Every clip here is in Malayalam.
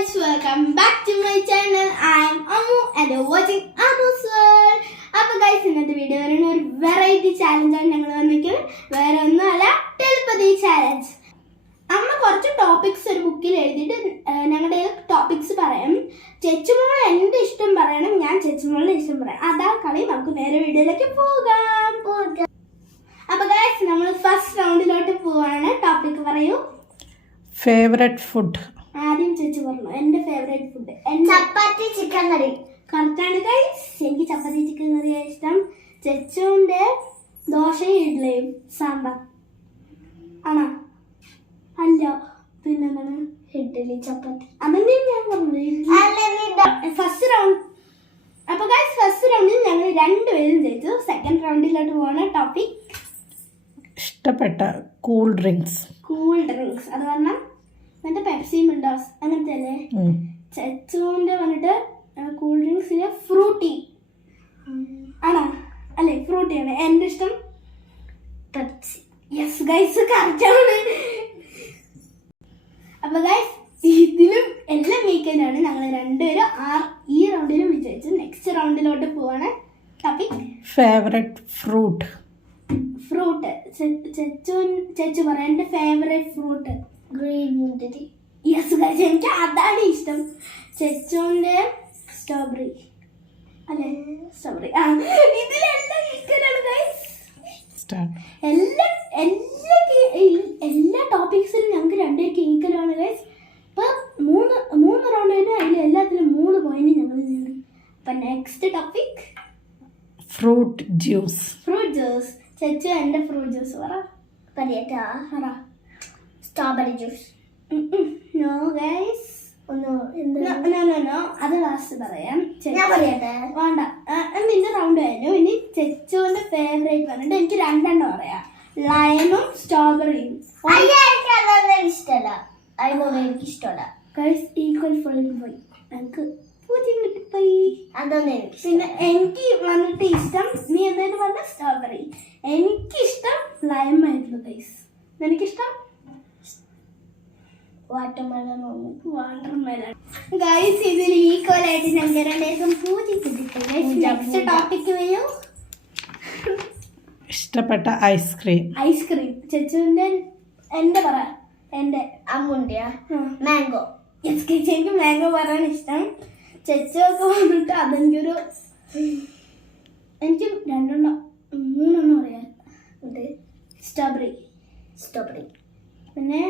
guys, welcome back to my channel. I am Amu and you're watching Amu's World. അപ്പോൾ guys, ഇന്നത്തെ വീഡിയോ പറയുന്ന ഒരു വെറൈറ്റി ചാലഞ്ചാണ് ഞങ്ങൾ വന്നിരിക്കുന്നത്. വേറെ ഒന്നുമല്ല, ടെലിപ്പതി ചാലഞ്ച്. അമ്മ കുറച്ച് ടോപ്പിക്സ് ഒരു ബുക്കിൽ എഴുതിയിട്ട് ഞങ്ങളുടെ ടോപ്പിക്സ് പറയാം. ചേച്ചുമോൾ എൻ്റെ ഇഷ്ടം പറയണം, ഞാൻ ചേച്ചുമോളുടെ ഇഷ്ടം പറയാം. അതാ കളി. നമുക്ക് നേരെ വീഡിയോയിലേക്ക് പോകാം. അപ്പോൾ guys, നമ്മൾ ഫസ്റ്റ് റൗണ്ടിലോട്ട് പോവാണ്. ടോപ്പിക് പറയൂ. Favourite food. ആദ്യം ചേച്ചി പറഞ്ഞു എൻ്റെ ഫേവറേറ്റ് ഫുഡ് ചപ്പാത്തി ചിക്കൻ കറി. കറക്റ്റാണ് ഗൈസ്. എനിക്ക് ചപ്പാത്തി ചിക്കൻ കറിയാണ് ഇഷ്ടം. ചേച്ചുവിൻ്റെ ദോശയും ഇഡ്ഡലിയും സാമ്പാർ ആണോ? അല്ല, പിന്നെന്താണ്? ഇഡ്ഡലി ചപ്പാത്തി. അതന്നെ ഞാൻ പറഞ്ഞത്. First round. അപ്പോൾ ഗൈസ്, ഫസ്റ്റ് റൗണ്ടിൽ ഞങ്ങൾ രണ്ടുപേരും ജയിച്ചു. സെക്കൻഡ് റൗണ്ടിലോട്ട് പോകണ ടോപ്പിക് ഇഷ്ടപ്പെട്ട കൂൾ ഡ്രിങ്ക്സ്. കൂൾ ഡ്രിങ്ക്സ് അത് പറഞ്ഞാൽ മറ്റേ പെപ്സി മിൻഡോസ് അങ്ങനത്തെ അല്ലേ? ചെച്ചുവിൻ്റെ വന്നിട്ട് കൂൾ ഡ്രിങ്ക്സിന് ഫ്രൂട്ടി ആണോ? അല്ലേ, ഫ്രൂട്ടിയാണ് എൻ്റെ ഇഷ്ടം. പെപ്സി. യെസ് ഗൈസ്, കറക്റ്റാണ്. അപ്പോൾ ഗൈസ്, ഇതിലും എല്ലാം വീക്കെൻഡാണ്. ഞങ്ങൾ രണ്ടുപേരും ഈ റൗണ്ടിലും വിജയിച്ചു. നെക്സ്റ്റ് റൗണ്ടിലോട്ട് പോവാണ്. Topic favourite fruit. ഫ്രൂട്ട്. ചേച്ചു പറയാം എൻ്റെ ഫേവറേറ്റ് ഫ്രൂട്ട് ഗ്രീൻ മുന്തിരി. യെസ് ഗൈസ്, എനിക്ക് അതാണ് ഇഷ്ടം. ചെച്ചോന്റെ സ്ട്രോബെറി അല്ലേ? സ്ട്രോബെറി. ഇതിലെല്ലാം ഈക്വലാണ് ഗൈസ്. എല്ലാ ടോപ്പിക്സിലും ഞങ്ങൾക്ക് രണ്ടുപേർക്ക് ഈക്വലാണ് ഗൈസ്. ഇപ്പം മൂന്ന് റൗണ്ട് കഴിഞ്ഞാൽ അതിൽ എല്ലാത്തിലും 3 പോയിന്റ് ഞങ്ങൾ നേടി. അപ്പം next topic fruit juice. Fruit juice. ചെച്ചു എൻ്റെ ഫ്രൂട്ട് ജ്യൂസ് പറയട്ടാ? പറ. Strawberry juice. No guys, no. അത് ലാസ്റ്റ് പറയാം. ഞാൻ പറയട്ടെ? വേണ്ട, നിന്റെ റൗണ്ട് കഴിഞ്ഞു. ഇനി ചെച്ചുവിന്റെ ഫേവറേറ്റ് പറഞ്ഞിട്ട് എനിക്ക് 2 പറയാം. ലൈമും സ്ട്രോബെറിയും. ഇഷ്ടമല്ല. അതിനൊന്നും എനിക്ക് ഇഷ്ടമല്ല. ഗൈസ്, ഈക്വൽ ഫുള്ളിൽ പോയി. എനിക്ക് 0 കിട്ടിപ്പോയി. അതൊന്നും എനിക്ക് പിന്നെ എനിക്ക് വന്നിട്ട് ഇഷ്ടം, നീ എന്തായാലും പറഞ്ഞ സ്ട്രോബെറി. എനിക്കിഷ്ടം ലൈമായിരുന്നു ഗൈസ്. എനിക്കിഷ്ടം വാട്ടർമെലൺ. ഗൈസ്, ഇതിൽ ഈക്വൽ ആയിട്ട് ഞങ്ങൾക്ക് രണ്ടേക്കും 0 കിട്ടിപ്പോയി. നെക്സ്റ്റ് ടോപ്പിക് വരൂ. ഇഷ്ടപ്പെട്ട ഐസ്ക്രീം. ഐസ്ക്രീം. ചെച്ചുവിന്റെ എൻ്റെ പറ. എൻ്റെ അമ്മുണ്ടിയ മാംഗോ. എനിക്ക് മാംഗോ പറയാൻ ഇഷ്ടം. ചെച്ചൊക്കെ വന്നിട്ട് അതെനിക്കൊരു എനിക്ക് 3 പറയാം. സ്ട്രോബെറി. പിന്നെ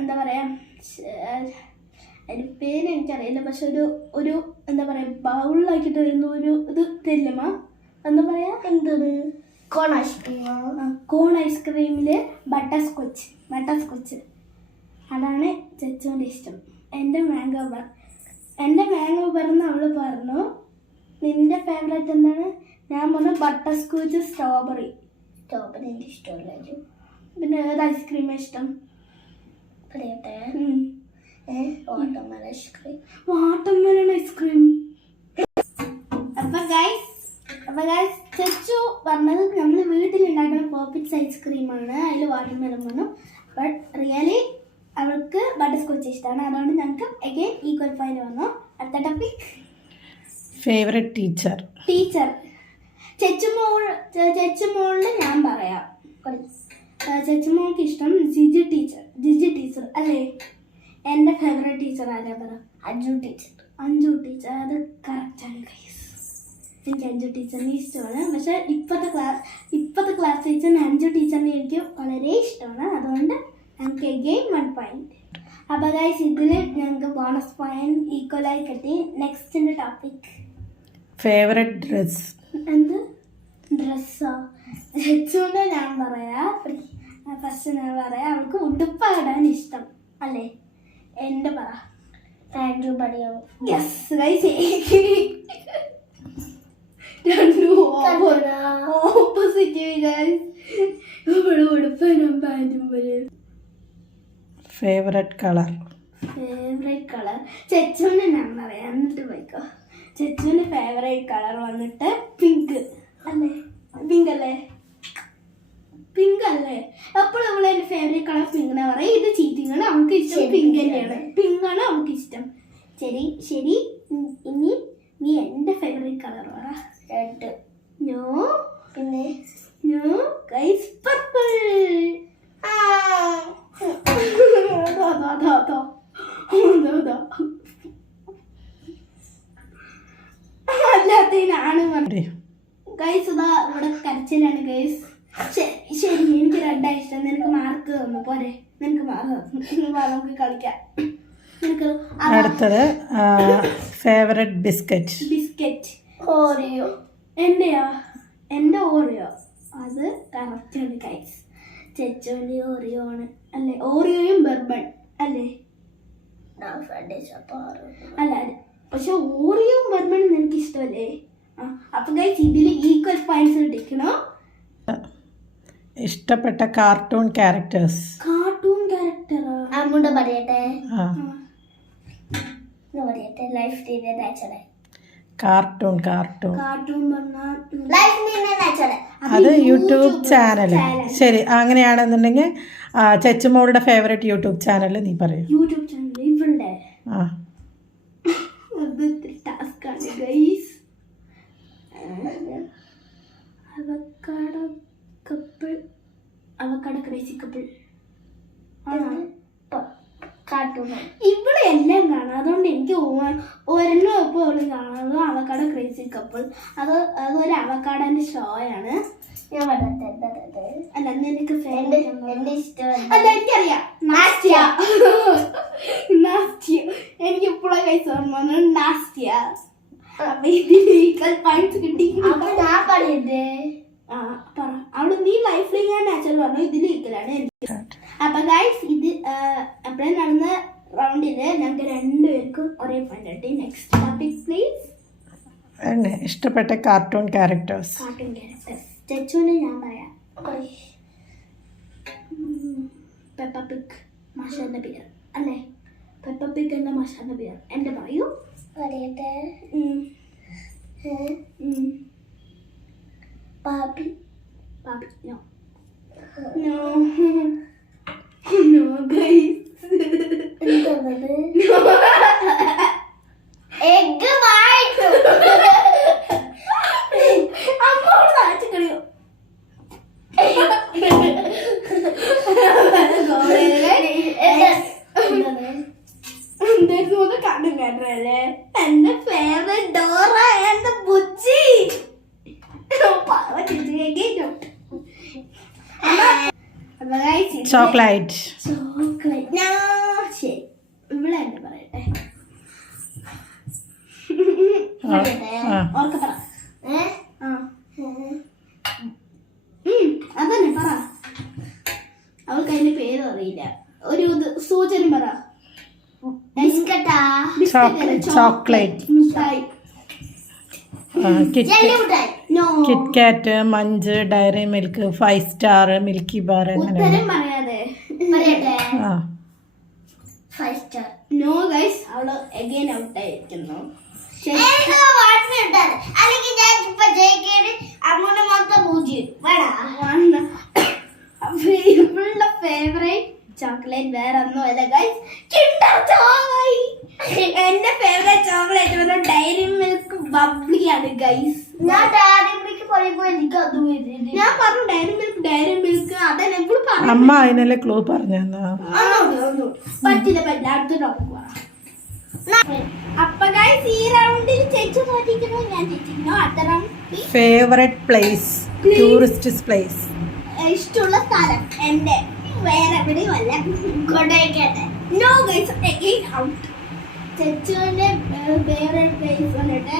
എന്താ പറയാ, അതിൻ്റെ പേര് എനിക്കറിയില്ല. പക്ഷെ ഒരു എന്താ പറയാ, ബൗളിലാക്കിയിട്ട് വരുന്ന ഒരു ഇത് തരില്ലമ്മ. എന്താ പറയാ, എന്താണ്? Cone ice cream. കോൺ ഐസ്ക്രീമില് ബട്ടർ സ്കോച്ച്. അതാണ് ചെച്ചുവിൻ്റെ ഇഷ്ടം. എൻ്റെ മാംഗോ പറഞ്ഞ് അവള് പറഞ്ഞു. നിന്റെ ഫേവറേറ്റ് എന്താണ്? ഞാൻ പറഞ്ഞു ബട്ടർ സ്കോച്ച്, സ്ട്രോബെറി. എനിക്ക് ഇഷ്ടമല്ല. പിന്നെ ഏത് ഐസ്ക്രീമാണ് ഇഷ്ടം? പറയട്ടെ? Watermelon ice cream. അപ്പൊ ഗൈസ്, ചെച്ചു പറഞ്ഞത് നമ്മൾ വീട്ടിലുണ്ടാക്കുന്ന പോപ്പിറ്റ്സ് ഐസ്ക്രീമാണ്. അതിൽ വാട്ടർമെലൺ വന്നു. ബട്ട് റിയലി അവൾക്ക് ബട്ടർ സ്കോച്ച് ഇഷ്ടമാണ്. അതുകൊണ്ട് ഞങ്ങൾക്ക് അഗൈൻ ഈക്വൽ പോയിന്റ് വന്നു. അടുത്ത ടോപ്പിക് ഫേവറേറ്റ് ടീച്ചർ. ചെച്ചുമോളിന് ഞാൻ പറയാം. ചെച്ചുമോൾക്ക് ഇഷ്ടം ജിജി ടീച്ചർ അല്ലേ? എൻ്റെ ഫേവറേറ്റ് ടീച്ചർ ആരാ പറ? അഞ്ജു ടീച്ചർ. അത് കറക്റ്റാണ് ഗൈസ്. എനിക്ക് അഞ്ജു ടീച്ചറിനെ ഇഷ്ടമാണ്. പക്ഷെ ഇപ്പോഴത്തെ ക്ലാസ് ടീച്ചറിന് അഞ്ജു ടീച്ചറിനെ എനിക്ക് വളരെ ഇഷ്ടമാണ്. അതുകൊണ്ട് ഞങ്ങൾക്ക് അഗെയിൻ 1 പോയിന്റ്. അപ്പോൾ ഗൈസ്, ഇതിൽ ഞങ്ങൾക്ക് ബോണസ് പോയിന്റ് ഈക്വലായി കിട്ടി. നെക്സ്റ്റിൻ്റെ ടോപ്പിക് ഫേവറേറ്റ് ഡ്രസ്. എന്ത് ഡ്രസ്സോ? ചെച്ചുകൊണ്ട് ഞാൻ പറയാം. ഫസ്റ്റ് ഞാൻ പറയാം, അവൾക്ക് ഉടുപ്പായിടാൻ ഇഷ്ടം അല്ലേ? എൻ്റെ പറ. Yes guys, opposite guys. ഇവിടെ ഉടുപ്പിനും പാൻറ്റും പോലെ. Favourite colour. ചെച്ചുവിന് ഞാൻ പറയാം, എന്നിട്ട് പോയിക്കോ. ചെച്ചുവിൻ്റെ ഫേവറേറ്റ് കളർ വന്നിട്ട് പിങ്ക് അല്ലേ? പിങ്ക് അല്ലേ? അപ്പോൾ നമ്മൾ എൻ്റെ ഫേവറേറ്റ് കളർ പിങ്ക് എന്നാ പറയാം. ഇത് ചീറ്റിങ്ങാണ്. അവൾക്ക് ഇഷ്ടം പിങ്ക് തന്നെയാണ്. പിങ്കാണ് അവൾക്ക് ഇഷ്ടം. ശരി ശരി. ഇനി നീ എൻ്റെ ഫേവറേറ്റ് കളർ പറ. റെഡ്. നോ പിന്നെ നോ ഗൈസ്, പർപ്പിൾ. അല്ലാത്തതിനാണ് ഗൈസ്. ഇതാ ഇവിടെ കരച്ചിലാണ് ഗൈസ്. ശരി, എനിക്ക് റെഡാ ഇഷ്ടം. നിനക്ക് മാർക്ക് തന്നു പോരെ? നിനക്ക് നമുക്ക് കളിക്കാം. നിനക്ക് അടുത്തത് ഫേവറേറ്റ് ബിസ്ക്കറ്റ്. Biscuit Oreo. എന്റെയോ? എൻ്റെ ഓറിയോ. അത് കറക്റ്റാണ് ഗൈസ്. ചെച്ചോൻ്റെ ഓറിയോ ആണ് അല്ലേ? ഓറിയോയും ബർബൺ അല്ലേ? അല്ല, പക്ഷെ ഓറിയോയും ബർബണും എനിക്ക് ഇഷ്ടമല്ലേ? അപ്പൊ ഗൈസ് ഇതിൽ ഈക്വൽ പോയിന്റ്സ് കിട്ടിക്കണോ? ഇഷ്ടപ്പെട്ട കാർട്ടൂൺ ക്യാരക്ടേഴ്സ്. കാർട്ടൂൺ ക്യാരക്ടറാ? അമ്മൂടെ പറയട്ടെ. പറയട്ടെ. Life TV natural. കാർട്ടൂൺ പറഞ്ഞാൽ ലൈഫ് ടീവി നാച്ചുറൽ. അത് യൂട്യൂബ് ചാനൽ. ശരി, അങ്ങനെയാണെന്നുണ്ടെങ്കിൽ ചെച്ചുമോളുടെ ഫേവറേറ്റ് യൂട്യൂബ് ചാനൽ നീ പറയൂ. യൂട്യൂബ് ചാനൽ ഇവളുടെ ആ അത് ടാസ്ക് ആണ് guys. Avocado crazy couple cartoon. ഇവിടെ എല്ലാം കാണാം. അതുകൊണ്ട് എനിക്ക് ഒരെണ്ണം ഇപ്പോൾ കാണാം. Avocado crazy couple. അതൊരു അവക്കാടോന്റെ ഷോ ആണ്. ഞാൻ പറയട്ടെ. അല്ല, നിനക്ക് എന്റെ ഇഷ്ടം അല്ല, എനിക്കറിയാം. നാസ്റ്റിയ. എനിക്ക് ഇപ്പോഴാണ് കൈസ് ഓർമ്മ. നാസ്റ്റിയ. അപ്പൊ ഇതിൽ ഈക്വൽ പോയിന്റ്സ് കിട്ടി. അപ്പൊ ഞാൻ പറയട്ടെ. പറ. അവിടെ നീ ലൈഫിൽ ഞാൻ നാച്ചുറൽ പറഞ്ഞു. ഇതിൽ ഈക്വലാണ് എനിക്ക്. അപ്പൊ ഗൈസ് ഇത് എപ്പോഴും നടന്ന റൗണ്ടില് ഞങ്ങൾക്ക് രണ്ടുപേർക്കും ഒരേ പോയിന്റ് കിട്ടി. Next topic please. ഇഷ്ടപ്പെട്ട കാർട്ടൂൺ ക്യാരക്ടേഴ്സ്. Cartoon characters. ചെച്ചുവിനെ ഞാൻ പറയാം. പെപ്പ പിഗ് മാഷാന്റെ പേര് അല്ലേ? പെപ്പ പിഗ് എന്ന മാഷാന്റെ പേര് എന്റെ പറയൂ. പറയട്ടെ. പാപ്പി. പാപ്പി. No no no guys. എന്തത്? Egg white. അമ്മോട് നാച്ചു കളിയോ? എന്തായിരുന്നു കണ്ണു കേട്ടല്ലേ? എന്റെ ഫേവറേറ്റ് ഡോറ എന്റെ ബുജ്ജി. ചോക്ലേറ്റ്. ശരി, ഇവിടെ എന്നെ പറയട്ടെ. ഓർക്ക പറ. അതന്നെ പറ. അവൾക്ക് അതിന്റെ പേര് അറിയില്ല. ഒരു സൂചന പറ. ബിസ്ക്കറ്റാ. ചോക്ലേറ്റ്. മിഠായി. KitKat, Munch, Dairy Milk, 5 star, Milky Bar. ഉത്തരം പറയാതെ പറയട്ടെ. 5 സ്റ്റാർ. നോ ഗൈസ്, അവള് അഗൈൻ ഔട്ട് ആയിരിക്കുന്നു. അല്ലെങ്കിൽ ഞാൻ ഇപ്പൊ ജയിക്കേണ്ടി അമ്മൂടെ മൊത്തം പൂജ്യം ഇവളുടെ ഫേവറേറ്റ് ചോക്ലേറ്റ് വേറെ ഒന്നുമല്ല ഗൈസ്, കിൻഡർ ജോയ്. എന്റെ ഫേവറേറ്റ് ചോക്ലേറ്റ് വന്ന ഡയറി മിൽക്ക് ബബ്ലി ആണ് ഗൈസ്. ഞാൻ ഡയറി മിൽക്ക് പറയുമ്പോ എനിക്ക് അത് ഞാൻ പറഞ്ഞു ഡയറി മിൽക്ക് അതന്നെ എപ്പോഴും പറഞ്ഞു. അമ്മ അതിനല്ലേ ക്ലൂ പറഞ്ഞു. പറ്റില്ല അടുത്ത ടോപ്പിക് പറ. അപ്പൊ ഗൈസ് ഈ റൗണ്ടിൽ ചേച്ചി തോറ്റിക്കുന്നു, ഞാൻ ജയിച്ചിരിക്കുന്നു. അടുത്ത round favourite place, tourist place. ഇഷ്ടമുള്ള സ്ഥലം എന്റെ വേറെ എവിടെയും അല്ല, Kodaikanal. No guys, again out. ചേച്ചുവിന്റെ ഫേവറേറ്റ് പ്ലേസ് വന്നിട്ട്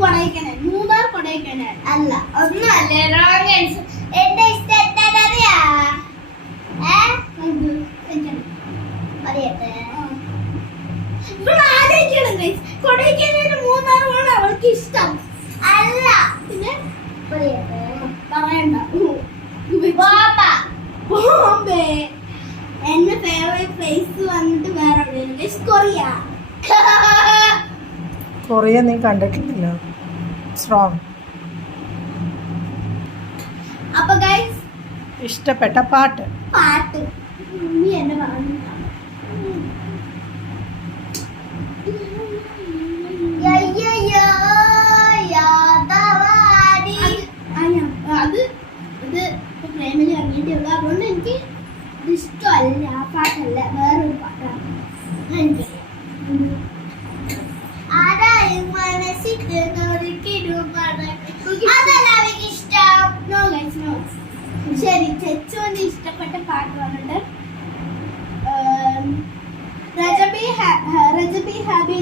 കൊടൈക്കനാൽ. മൂന്നാർ കൊടൈക്കനാൽ അല്ല, ഒന്നുമല്ല. Wrong answer. എന്റെ ഇഷ്ടം എന്താണെന്നറിയാ? പറയട്ടെ. ഇവിടെ ആലോചിക്കണം ഗൈസ്. കൊടൈക്കനാൽ മൂന്നാറുമാണ് അവൾക്ക് ഇഷ്ടം. അല്ല, പിന്നെ പറയട്ടെ. പറയണ്ട. ബോംബെ. എന്റെ ഫേവറേറ്റ് പ്ലേസ് വന്നിട്ട് വേറെ എവിടെയാണ് ഗൈസ്? കൊറിയ. കൊറിയ നീ കണ്ടിട്ടില്ലല്ലോ. സ്ട്രോങ്. അപ്പൊ ഗൈസ് ഇഷ്ടപ്പെട്ട പാട്ട്. പാട്ട് നീ എന്നെ പറഞ്ഞു.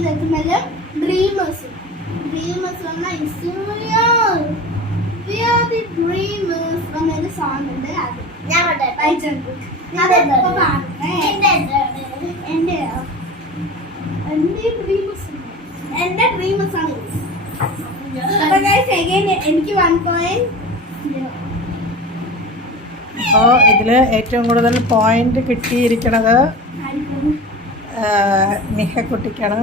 ചെയ്തേക്കുന്നാലും ഡ്രീമേഴ്സ് പറഞ്ഞാൽ ഡ്രീമേഴ്സ് എന്നൊരു സോങ് ഉണ്ട്. അത് ഞാൻ വായിച്ചെടുക്കും. അതിപ്പോ കാണുന്നേ എന്റെ ഡ്രീമേഴ്സ് ആണ്. അപ്പൊ guys, again എനിക്ക് 1.0. അപ്പോൾ ഇതിൽ ഏറ്റവും കൂടുതൽ പോയിന്റ് കിട്ടിയിരിക്കണത് നിഹക്കുട്ടിക്കാണ്.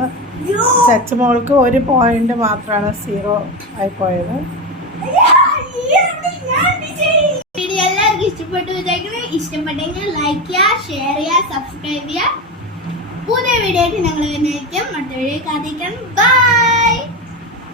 ചച്ചുമോൾക്ക് 1 പോയിന്റ് മാത്രമാണ് 0 ആയിപ്പോയത്. വീഡിയോ എല്ലാവർക്കും ഇഷ്ടപ്പെട്ടു വിചാരിക്കുന്നു. ഇഷ്ടപ്പെട്ടെങ്കിൽ ലൈക്ക് ചെയ്യുക, ഷെയർ ചെയ്യുക, സബ്സ്ക്രൈബ് ചെയ്യുക. പുതിയ വീഡിയോ ആയിട്ട് ഞങ്ങൾ വരുന്നതായിരിക്കും. അടുത്ത വീഡിയോ കാത്തിരിക്കണം. ബൈ.